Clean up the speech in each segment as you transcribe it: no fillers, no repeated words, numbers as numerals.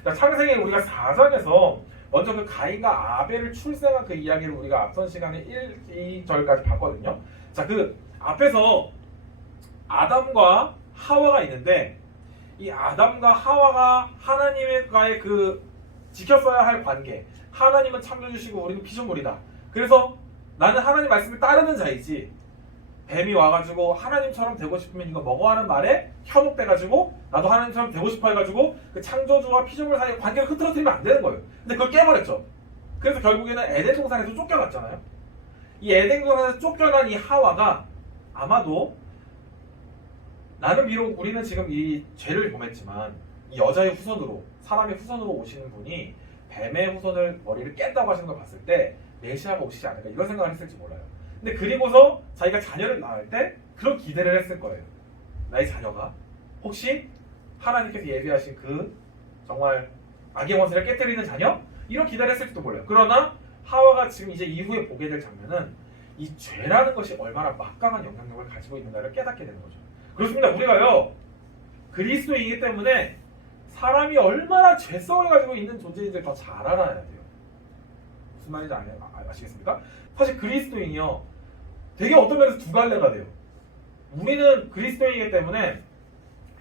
그러니까 창세기 우리가 4장에서 먼저 그 가인과 아벨을 출생한 그 이야기를 우리가 앞선 시간에 1, 2절까지 봤거든요. 자, 그 앞에서 아담과 하와가 있는데 이 아담과 하와가 하나님과의 그 지켰어야 할 관계, 하나님은 창조주시고 우리는 피조물이다. 그래서 나는 하나님 말씀을 따르는 자이지, 뱀이 와가지고 하나님처럼 되고 싶으면 이거 먹어 하는 말에 현혹돼가지고 나도 하나님처럼 되고 싶어 해가지고 그 창조주와 피조물 사이의 관계를 흐트러뜨리면 안 되는 거예요. 근데 그걸 깨버렸죠. 그래서 결국에는 에덴 동산에서 쫓겨났잖아요. 이 에덴 동산에서 쫓겨난 이 하와가 아마도, 나는 비록 우리는 지금 이 죄를 범했지만 이 여자의 후손으로, 사람의 후손으로 오시는 분이 뱀의 후손을 머리를 깼다고 하시는 걸 봤을 때 메시아가 오시지 않을까 이런 생각을 했을지 몰라요. 근데 그리고서 자기가 자녀를 낳을 때 그런 기대를 했을 거예요. 나의 자녀가 혹시 하나님께서 예비하신 그 정말 악의 원수를 깨뜨리는 자녀? 이런 기대를 했을지도 몰라요. 그러나 하와가 지금 이제 이후에 보게 될 장면은 이 죄라는 것이 얼마나 막강한 영향력을 가지고 있는가를 깨닫게 되는 거죠. 그렇습니다. 우리가요, 그리스도이기 때문에 사람이 얼마나 죄성을 가지고 있는 존재인지를 더 잘 알아야 돼요. 무슨 말인지 아시겠습니까? 사실 그리스도인이요, 되게 어떤 면에서 두 갈래가 돼요. 우리는 그리스도인이기 때문에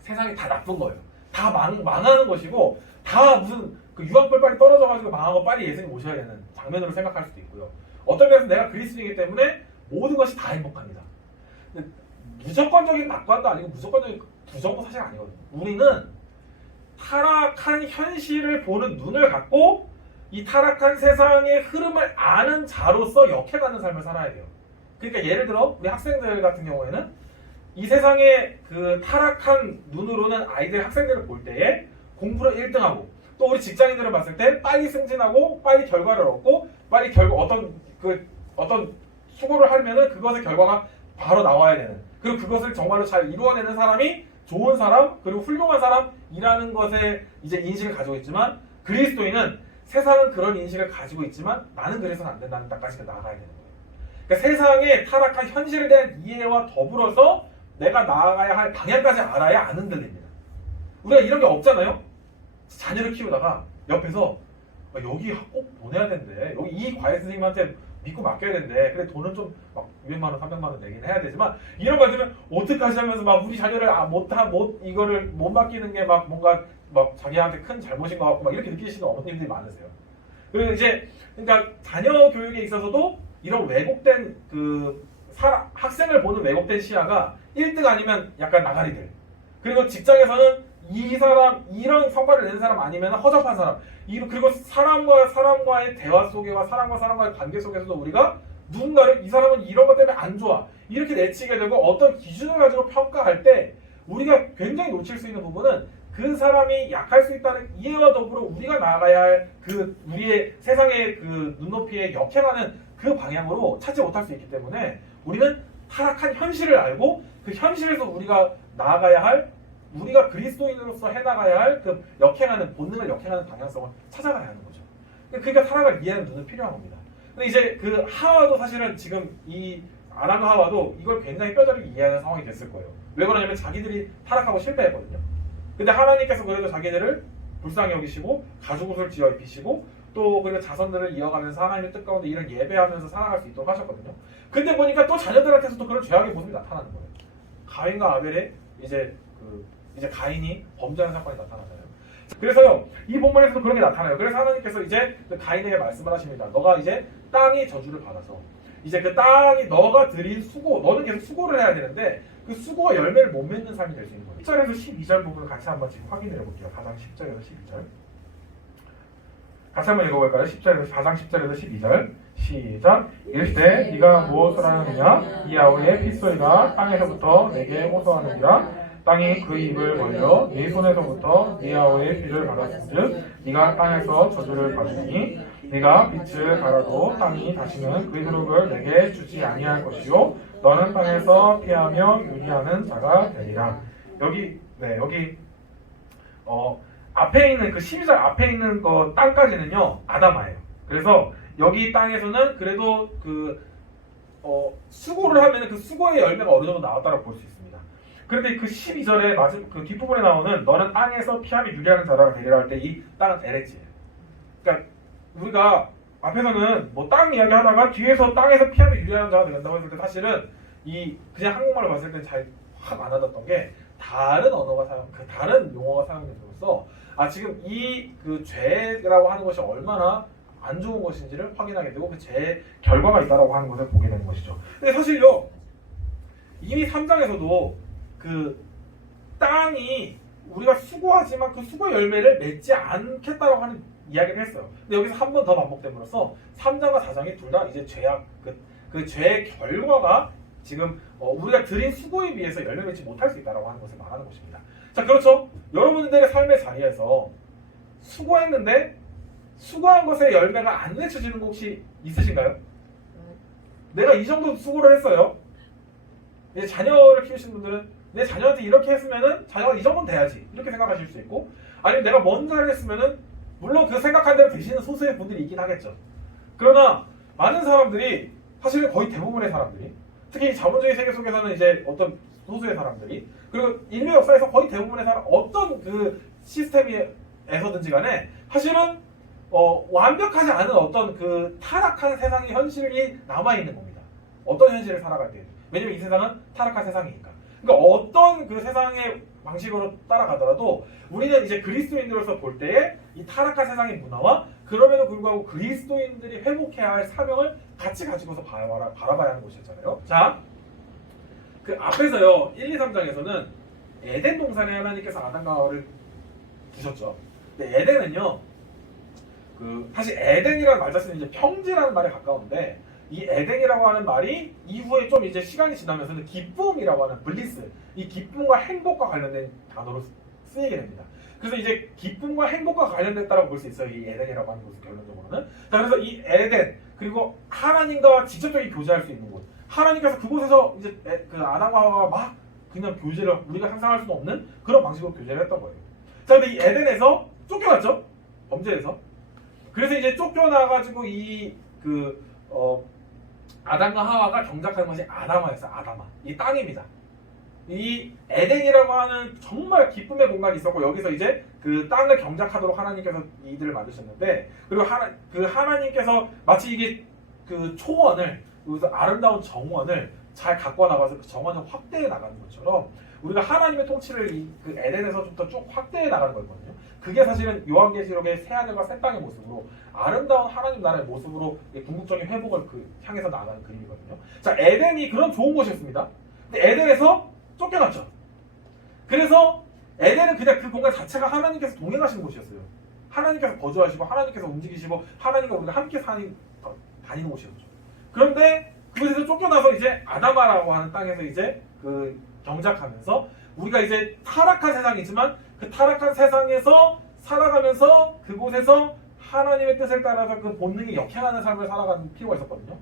세상이 다 나쁜 거예요. 다 망하는 것이고, 다 무슨 그 유황불 빨리 떨어져가지고 망하고 빨리 예수님 오셔야 되는 장면으로 생각할 수도 있고요. 어떤 면에서 내가 그리스도인이기 때문에 모든 것이 다 행복합니다. 근데 무조건적인 낙관도 아니고 무조건적인 부정도 사실 아니거든요. 우리는 타락한 현실을 보는 눈을 갖고 이 타락한 세상의 흐름을 아는 자로서 역행하는 삶을 살아야 돼요. 그러니까 예를 들어 우리 학생들 같은 경우에는 이 세상의 그 타락한 눈으로는 아이들, 학생들을 볼 때에 공부를 1등하고, 또 우리 직장인들을 봤을 때 빨리 승진하고 빨리 결과를 얻고 빨리 어떤 수고를 하면은 그것의 결과가 바로 나와야 되는, 그리고 그것을 정말로 잘 이루어내는 사람이 좋은 사람, 그리고 훌륭한 사람이라는 것에 이제 인식을 가지고 있지만, 그리스도인은 세상은 그런 인식을 가지고 있지만 나는 그래서는 안 된다는 데까지 나아가야 되는 거예요. 그러니까 세상의 타락한 현실에 대한 이해와 더불어서 내가 나아가야 할 방향까지 알아야 안 흔들립니다. 우리가 이런 게 없잖아요. 자녀를 키우다가 옆에서 여기 꼭 보내야 된대, 여기 이 과외 선생님한테 믿고 맡겨야 된대, 근데 돈은 좀 막 200만 원, 300만 원 내긴 해야 되지만, 이런 거 들으면 어떡하지 하면서 막 우리 자녀를 이거를 못 맡기는 게 막 뭔가 막 자기한테 큰 잘못인 것 같고 막 이렇게 느끼시는 어머님들이 많으세요. 그리고 이제 그러니까 자녀 교육에 있어서도 이런 왜곡된 학생을 보는 왜곡된 시야가 1등 아니면 약간 나가리들, 그리고 직장에서는 이 사람, 이런 성과를 내는 사람 아니면 허접한 사람, 그리고 사람과의 대화 속에와 사람과의 관계 속에서도 우리가 누군가를, 이 사람은 이런 것 때문에 안 좋아, 이렇게 내치게 되고 어떤 기준을 가지고 평가할 때 우리가 굉장히 놓칠 수 있는 부분은 그 사람이 약할 수 있다는 이해와 더불어 우리가 나아가야 할 우리의 세상의 그 눈높이에 역행하는 그 방향으로 찾지 못할 수 있기 때문에 우리는 타락한 현실을 알고 그 현실에서 우리가 나아가야 할, 우리가 그리스도인으로서 해나가야 할 그 역행하는, 본능을 역행하는 방향성을 찾아가야 하는 거죠. 그러니까 타락을 이해하는 눈은 필요한 겁니다. 근데 이제 그 하와도 사실은 지금 이 아담과 하와도 이걸 굉장히 뼈저리게 이해하는 상황이 됐을 거예요. 왜 그러냐면 자기들이 타락하고 실패했거든요. 근데 하나님께서 그래도 자기들을 불쌍히 여기시고 가죽옷을 지어 입히시고 또 그리고 자손들을 이어가면서 하나님의 뜻 가운데 이런 예배하면서 살아갈 수 있도록 하셨거든요. 근데 보니까 또 자녀들한테서도 그런 죄악의 모습이 나타나는 거예요. 가인과 아벨의 이제 가인이 범죄하는 사건이 나타나잖아요. 그래서요, 이 본문에서도 그런 게 나타나요. 그래서 하나님께서 이제 가인에게 말씀을 하십니다. 너가 이제 땅의 저주를 받아서 이제 그 땅이 너가 들인 수고, 너는 계속 수고를 해야 되는데 그 수고가 열매를 못 맺는 삶이 될 수 있는 거예요. 10절에서 12절 부분을 같이 한번 지금 확인해 볼게요. 4장 10절에서 12절. 같이 한번 읽어볼까요? 4장 10절에서 12절. 시작. 이르시되 네가 무엇을 하느냐? 이 아우의 핏소리가 땅에서부터 내게 호소하느니라. 땅이 그 입을 벌려 네 손에서부터 네 아우의 피를 받았은즉 네가 땅에서 저주를 받으니 네가 빛을 갈아도 땅이 다시는 그 흙을 내게 주지 아니할 것이요 너는 땅에서 피하며 유리하는 자가 되리라. 여기 앞에 있는 그 12절 앞에 있는 거 땅까지는요 아담아예요. 그래서 여기 땅에서는 그래도 수고를 하면 그 수고의 열매가 어느 정도 나왔다고 볼 수 있습니다. 그런데 그 12절에 그 뒷부분에 나오는 너는 땅에서 피함이 유리하는 자라가 되리라 할 때 이 땅은 에레지예요. 그러니까 우리가 앞에서는 뭐 땅 이야기 하다가 뒤에서 땅에서 피함이 유리하는 자가 된다고 했을 때 사실은 이 그냥 한국말로 봤을 때 잘 확 안 와닿았던 게 다른 언어가 다른 용어가 사용됨으로써 지금 이 그 죄라고 하는 것이 얼마나 안 좋은 것인지를 확인하게 되고 그 죄의 결과가 있다라고 하는 것을 보게 되는 것이죠. 근데 사실요 이미 3장에서도 그 땅이 우리가 수고하지만 그 수고의 열매를 맺지 않겠다라고 하는 이야기를 했어요. 근데 여기서 한 번 더 반복됨으로써 3장과 4장이 둘 다 이제 죄악 그 죄의 결과가 지금 우리가 드린 수고에 비해서 열매 맺지 못할 수 있다라고 하는 것을 말하는 것입니다. 자, 그렇죠. 여러분들의 삶의 자리에서 수고했는데 수고한 것의 열매가 안 맺혀지는 거 혹시 있으신가요? 내가 이 정도 수고를 했어요. 이제 자녀를 키우시는 분들은 내 자녀한테 이렇게 했으면은 자녀가 이 정도는 돼야지 이렇게 생각하실 수 있고, 아니면 내가 뭔 일을 했으면은 물론 그 생각한 대로 되시는 소수의 분들이 있긴 하겠죠. 그러나 많은 사람들이 사실은 거의 대부분의 사람들이 특히 자본주의 세계 속에서는 이제 어떤 소수의 사람들이 그리고 인류 역사에서 거의 대부분의 사람 어떤 그 시스템에서든지 간에 사실은 완벽하지 않은 어떤 그 타락한 세상의 현실이 남아있는 겁니다. 어떤 현실을 살아갈 때. 왜냐면 이 세상은 타락한 세상이니까. 그러니까 어떤 그 세상의 방식으로 따라가더라도 우리는 이제 그리스도인으로서 볼 때에 이 타락한 세상의 문화와 그럼에도 불구하고 그리스도인들이 회복해야 할 사명을 같이 가지고서 바라봐야 하는 것이었잖아요. 자, 그 앞에서요 1, 2, 3장에서는 에덴 동산에 하나님께서 아담과 하와를 두셨죠. 근데 에덴은요 사실 에덴이라는 말 자체는 이제 평지라는 말에 가까운데 이 에덴이라고 하는 말이 이후에 좀 이제 시간이 지나면서는 기쁨이라고 하는 블리스, 이 기쁨과 행복과 관련된 단어로 쓰이게 됩니다. 그래서 이제 기쁨과 행복과 관련됐다고 볼 수 있어요. 이 에덴이라고 하는 것은 결론적으로는. 자, 그래서 이 에덴 그리고 하나님과 직접적인 교제할 수 있는 곳. 하나님께서 그곳에서 이제 그 아담과 하와가 막 그냥 교제를 우리가 상상할 수도 없는 그런 방식으로 교제를 했던 거예요. 자, 근데 이 에덴에서 쫓겨났죠. 범죄에서. 그래서 이제 쫓겨나가지고 아담과 하와가 경작하는 것이 아담아였어요. 아담아. 이 땅입니다. 이 에덴이라고 하는 정말 기쁨의 공간이 있었고 여기서 이제 그 땅을 경작하도록 하나님께서 이들을 만드셨는데 그리고 하나님께서 마치 이게 그 초원을 여기서 아름다운 정원을 잘 갖고 나가서 그 정원을 확대해 나가는 것처럼 우리가 하나님의 통치를 그 에덴에서부터 쭉 확대해 나가는 거거든요. 그게 사실은 요한계시록의 새하늘과 새 땅의 모습으로 아름다운 하나님 나라의 모습으로 궁극적인 회복을 향해서 나가는 그림이거든요. 자, 에덴이 그런 좋은 곳이었습니다. 근데 에덴에서 쫓겨났죠. 그래서 에덴은 그냥 그 공간 자체가 하나님께서 동행하시는 곳이었어요. 하나님께서 거주하시고 하나님께서 움직이시고 하나님과 우리가 함께 다니는 곳이었죠. 그런데 그곳에서 쫓겨나서 이제 아담아라고 하는 땅에서 이제 경작하면서 우리가 이제 타락한 세상이지만 그 타락한 세상에서 살아가면서 그곳에서 하나님의 뜻을 따라서 그 본능이 역행하는 삶을 살아가는 필요가 있었거든요.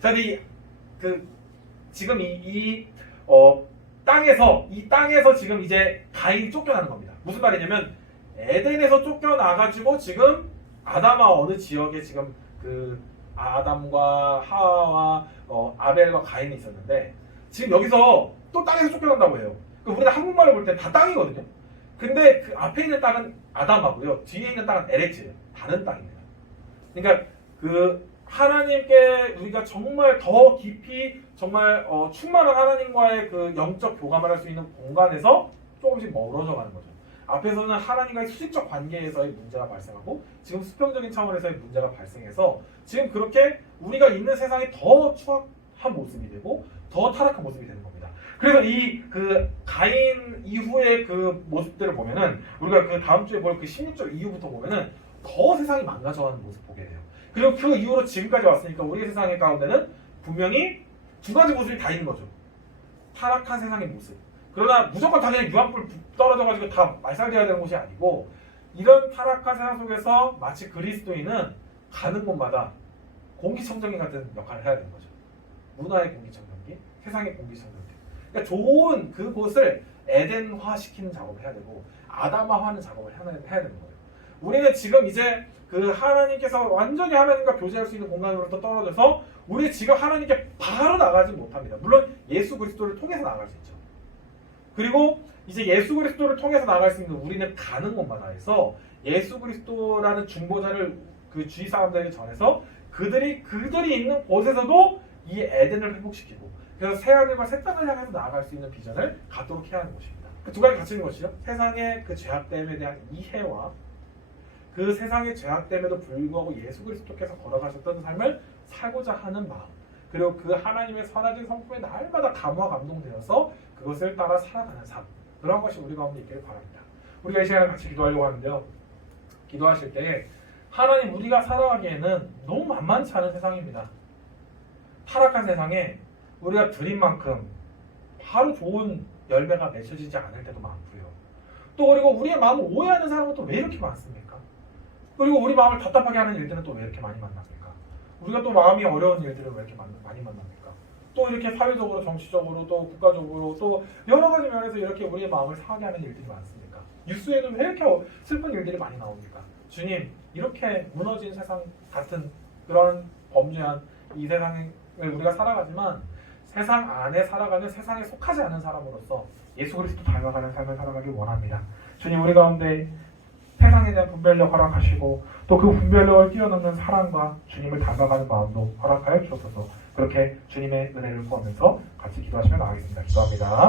자, 근데 지금 이 땅에서 지금 이제 가인이 쫓겨나는 겁니다. 무슨 말이냐면 에덴에서 쫓겨나가지고 지금 아담아 어느 지역에 지금 그 아담과 하와와 아벨과 가인이 있었는데 지금 여기서 또 땅에서 쫓겨난다고 해요. 우리가 한국말로 볼 때 다 땅이거든요. 근데 그 앞에 있는 땅은 아담하고요. 뒤에 있는 땅은 에레츠예요. 다른 땅입니다. 그러니까 하나님께 우리가 정말 더 깊이 정말 충만한 하나님과의 그 영적 교감을 할 수 있는 공간에서 조금씩 멀어져 가는 거죠. 앞에서는 하나님과의 수직적 관계에서의 문제가 발생하고 지금 수평적인 차원에서의 문제가 발생해서 지금 그렇게 우리가 있는 세상이 더 추악한 모습이 되고 더 타락한 모습이 되는 겁니다. 그래서 가인 이후의 그 모습들을 보면은 우리가 그 다음 주에 볼 그 16절 이후부터 보면은 더 세상이 망가져가는 모습 보게 돼요. 그리고 그 이후로 지금까지 왔으니까 우리의 세상의 가운데는 분명히 두 가지 모습이 다 있는 거죠. 타락한 세상의 모습. 그러나 무조건 다 그냥 유황불 떨어져가지고 다 말살되어야 되는 곳이 아니고 이런 타락한 세상 속에서 마치 그리스도인은 가는 곳마다 공기청정기 같은 역할을 해야 되는 거죠. 문화의 공기청정기, 세상의 공기청정기. 그러니까 좋은 그곳을 에덴화시키는 작업을 해야 되고 아담화하는 작업을 해야 되는 거예요. 우리는 지금 이제 그 하나님께서 완전히 하나님과 교제할 수 있는 공간으로부터 떨어져서 우리 지금 하나님께 바로 나가지 못합니다. 물론 예수 그리스도를 통해서 나갈 수 있죠. 그리고 이제 예수 그리스도를 통해서 나아갈 수 있는 우리는 가는 곳마다에서 예수 그리스도라는 중보자를 그 주위 사람들에게 전해서 그들이 있는 곳에서도 이 에덴을 회복시키고 그래서 새 하늘과 새 땅을 향해서 나아갈 수 있는 비전을 갖도록 해야 하는 것입니다. 그 두 가지 같이 있는 것이죠. 세상의 그 죄악됨에 대한 이해와 그 세상의 죄악됨에도 불구하고 예수 그리스도께서 걸어가셨던 삶을 살고자 하는 마음, 그리고 그 하나님의 선하신 성품에 날마다 감화 감동되어서 그것을 따라 살아가는 삶, 그런 것이 우리 가운데 있기를 바랍니다. 우리가 이 시간에 같이 기도하려고 하는데요. 기도하실 때 하나님, 우리가 살아가기에는 너무 만만치 않은 세상입니다. 타락한 세상에 우리가 드린 만큼 바로 좋은 열매가 맺혀지지 않을 때도 많고요. 또 그리고 우리의 마음을 오해하는 사람은 또 왜 이렇게 많습니까? 그리고 우리 마음을 답답하게 하는 일들은 또 왜 이렇게 많이 만납니까? 우리가 또 마음이 어려운 일들을 왜 이렇게 많이 만납니까? 또 이렇게 사회적으로, 정치적으로, 또 국가적으로, 또 여러 가지 면에서 이렇게 우리의 마음을 상하게 하는 일들이 많습니까? 뉴스에도 왜 이렇게 슬픈 일들이 많이 나옵니까? 주님, 이렇게 무너진 세상 같은 그런 범죄한 이 세상을 우리가 살아가지만 세상 안에 살아가는, 세상에 속하지 않은 사람으로서 예수 그리스도 닮아가는 삶을 살아가길 원합니다. 주님, 우리 가운데 세상에 대한 분별력 허락하시고 또 그 분별력을 뛰어넘는 사랑과 주님을 닮아가는 마음도 허락하여 주옵소서. 그렇게 주님의 은혜를 구하면서 같이 기도하시면 나가겠습니다. 기도합니다.